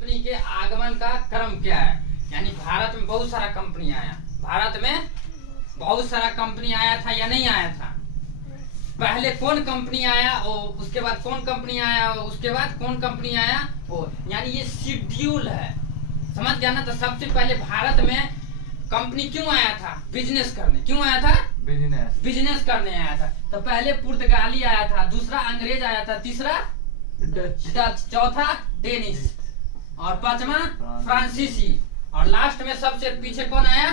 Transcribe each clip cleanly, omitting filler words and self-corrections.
Company के आगमन का क्रम क्या है। यानी भारत में बहुत सारा कंपनी आया, भारत में बहुत सारा कंपनी आया था या नहीं आया था। पहले कौन कंपनी आया वो, उसके बाद कौन कंपनी आया, उसके बाद कौन कंपनी आया वो, यानी ये शेड्यूल है, समझ गया ना। तो सबसे पहले भारत में कंपनी क्यों आया था, बिजनेस करने। क्यों आया था, बिजनेस करने आया था। तो पहले पुर्तगाली आया था, दूसरा अंग्रेज आया था, तीसरा डच, चौथा डेनिश और पांचवा फ्रांसीसी और लास्ट में सबसे पीछे कौन आया,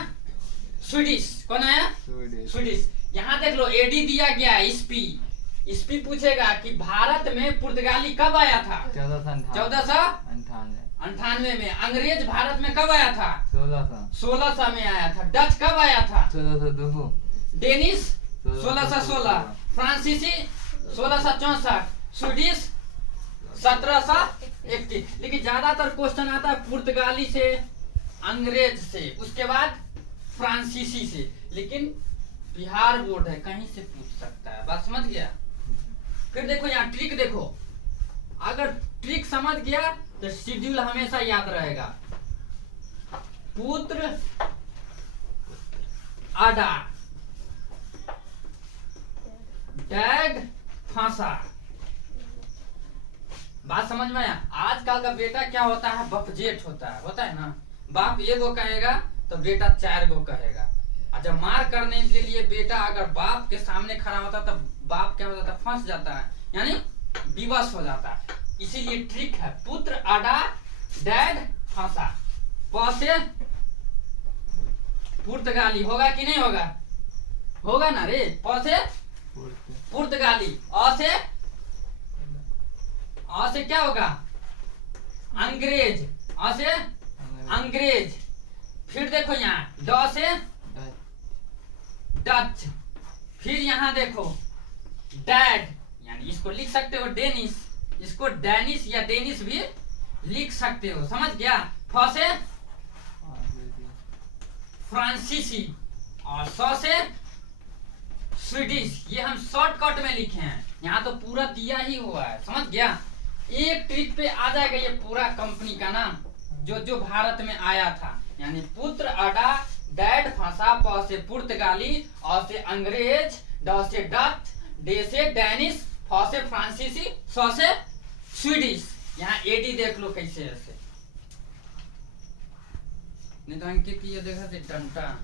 स्वीडिश। कौन आया, स्वीडिश। यहाँ देख लो एडी दिया गया है, स्पी पूछेगा कि भारत में पुर्तगाली कब आया था, 1498 में। अंग्रेज भारत में कब आया था, 1600 में आया था। डच कब आया था, 1602। डेनिश 1616, फ्रांसीसी 1664, स्वीडिश 1731। लेकिन ज्यादातर क्वेश्चन आता है पुर्तगाली से, अंग्रेज से, उसके बाद फ्रांसीसी से। लेकिन बिहार बोर्ड है, कहीं से पूछ सकता है, बात समझ गया। फिर देखो यहाँ ट्रिक देखो, अगर ट्रिक समझ गया तो शेड्यूल हमेशा याद रहेगा। पुत्र अडा, डैड फांसा। बात समझ में आया। आजकल का बेटा क्या होता है, बपजेट होता है ना। बाप एगो कहेगा तो बेटा 4 गो कहेगा। और जब मार करने के लिए बेटा अगर बाप के सामने खड़ा होता तब बाप क्या हो जाता, फंस जाता है, यानी विवश हो जाता है। इसीलिए ट्रिक है, पुत्र अडा डैड फांसा। प से पुर्तगाली होगा कि नहीं होगा, होगा ना रे। प से पुर्तगाली, अ से क्या होगा, अंग्रेज, अ से अंग्रेज। फिर देखो यहाँ ड से डच। फिर यहाँ देखो डैड, यानी इसको लिख सकते हो डेनिश, इसको डैनिश या डेनिश भी लिख सकते हो, समझ गया। फ से फ्रांसीसी और स से स्वीडिश। ये हम शॉर्टकट में लिखे हैं, यहाँ तो पूरा दिया ही हुआ है, समझ गया। एक ट्रिक पे आ जाएगा ये पूरा कंपनी का नाम जो जो भारत में आया था। यानी पुत्र अडा डैड फांसा, प से पुर्तगाली, अ से अंग्रेज, ड से डच, डे से डेनिश, फ से फ्रांसीसी, स से स्वीडिश। यहाँ एडी देख लो कैसे ऐसे, नहीं तो अंकित ये देखा डंटा।